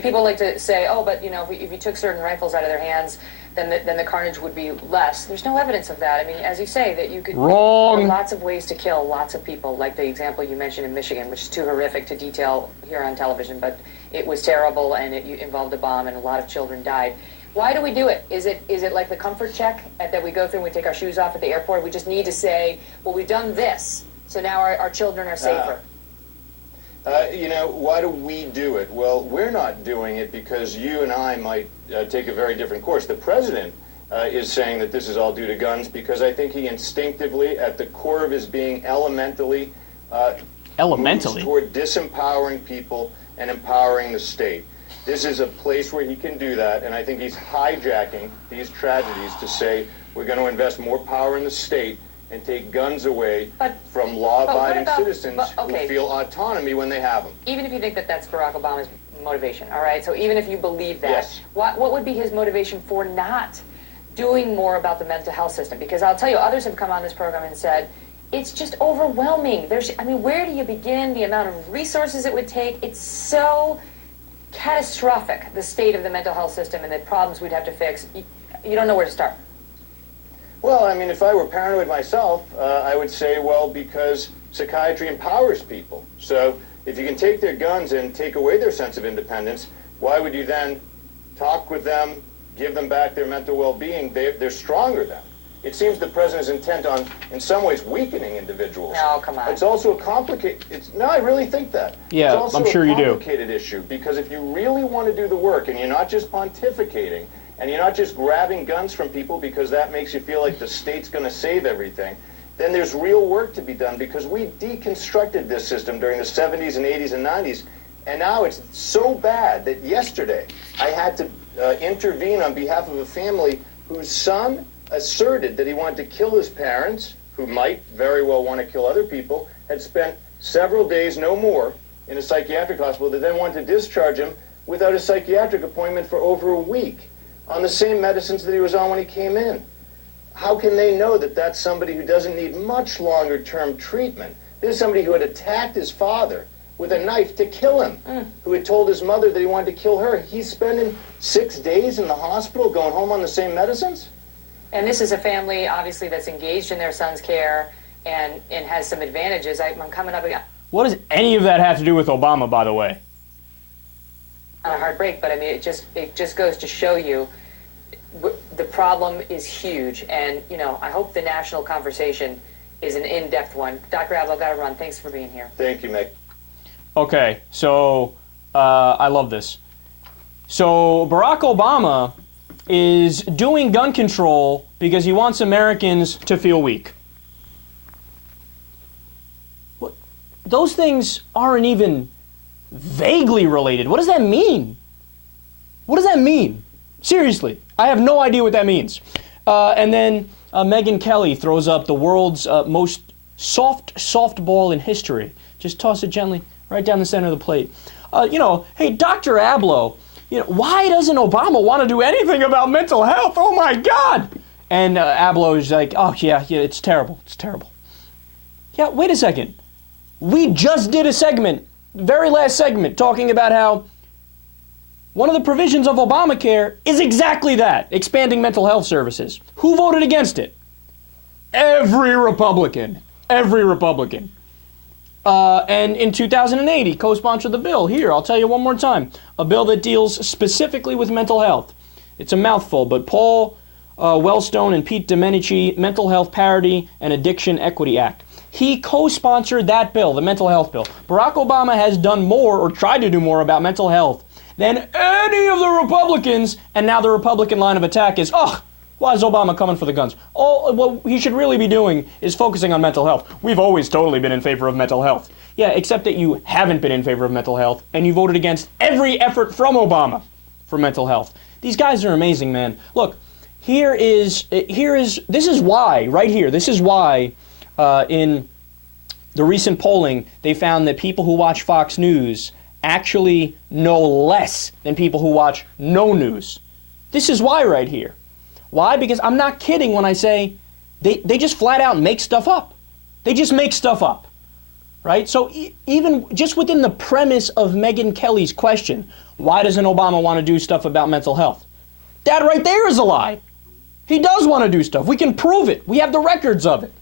People like to say, oh, but if you took certain rifles out of their hands, then the carnage would be less. There's no evidence of that. I mean, as you say, that you could... Wrong. There are lots of ways to kill lots of people, like the example you mentioned in Michigan, which is too horrific to detail here on television, but it was terrible, and it involved a bomb, and a lot of children died. Why do we do it? Is it like the comfort check that we go through and we take our shoes off at the airport? We just need to say, well, we've done this, so now our children are safer. Why do we do it? Well, we're not doing it because you and I might take a very different course. The president is saying that this is all due to guns because I think he instinctively, at the core of his being, elementally moves toward disempowering people and empowering the state. This is a place where he can do that, and I think he's hijacking these tragedies to say we're going to invest more power in the state and take guns away from law-abiding citizens who feel autonomy when they have them. Even if you think that that's Barack Obama's motivation, all right? So even if you believe that, yes. What would be his motivation for not doing more about the mental health system? Because I'll tell you, others have come on this program and said, it's just overwhelming. Where do you begin? The amount of resources it would take. It's so catastrophic, the state of the mental health system and the problems we'd have to fix. You don't know where to start. Well, I mean, if I were paranoid myself, I would say, well, because psychiatry empowers people. So if you can take their guns and take away their sense of independence, why would you then talk with them, give them back their mental well-being? They're stronger then. It seems the president's intent on, in some ways, weakening individuals. No, come on. It's also a complicated... No, I really think that. Yeah, it's also I'm sure you do. It's a complicated issue, because if you really want to do the work, and you're not just pontificating, and you're not just grabbing guns from people because that makes you feel like the state's going to save everything, then there's real work to be done, because we deconstructed this system during the 70s and 80s and 90s, and now it's so bad that yesterday I had to intervene on behalf of a family whose son asserted that he wanted to kill his parents, who might very well want to kill other people, had spent several days, no more, in a psychiatric hospital, that then wanted to discharge him without a psychiatric appointment for over a week on the same medicines that he was on when he came in. How can they know that that's somebody who doesn't need much longer term treatment? This is somebody who had attacked his father with a knife to kill him, who had told his mother that he wanted to kill her. He's spending 6 days in the hospital going home on the same medicines? And this is a family, obviously, that's engaged in their son's care and has some advantages. I'm coming up again. What does any of that have to do with Obama, by the way? On a hard break, but I mean, it just goes to show you the problem is huge. And, I hope the national conversation is an in-depth one. Dr. Abloh, got to run. Thanks for being here. Thank you, Meg. Okay, so I love this. So Barack Obama is doing gun control because he wants Americans to feel weak. What? Those things aren't even vaguely related. What does that mean? What does that mean? Seriously, I have no idea what that means. And then Megyn Kelly throws up the world's most soft ball in history. Just toss it gently right down the center of the plate. Hey, Dr. Abloh, why doesn't Obama want to do anything about mental health? Oh my God! And Abloh is like, oh yeah, it's terrible. It's terrible. Yeah, wait a second. We just did a segment, very last segment, talking about how one of the provisions of Obamacare is exactly that, expanding mental health services. Who voted against it? Every Republican. Every Republican. And in 2008, he co-sponsored the bill. Here, I'll tell you one more time. A bill that deals specifically with mental health. It's a mouthful, but Paul Wellstone and Pete Domenici, Mental Health Parity and Addiction Equity Act. He co-sponsored that bill, the mental health bill. Barack Obama has done more, or tried to do more, about mental health than any of the Republicans, and now the Republican line of attack is, why is Obama coming for the guns? What he should really be doing is focusing on mental health. We've always totally been in favor of mental health. Yeah, except that you haven't been in favor of mental health, and you voted against every effort from Obama for mental health. These guys are amazing, man. Look, this is why, right here, this is why in the recent polling, they found that people who watch Fox News actually know less than people who watch no news. This is why right here. Why? Because I'm not kidding when I say they just flat out make stuff up. They just make stuff up. right? So even just within the premise of Megyn Kelly's question, why doesn't Obama want to do stuff about mental health? That right there is a lie. He does want to do stuff. We can prove it. We have the records of it.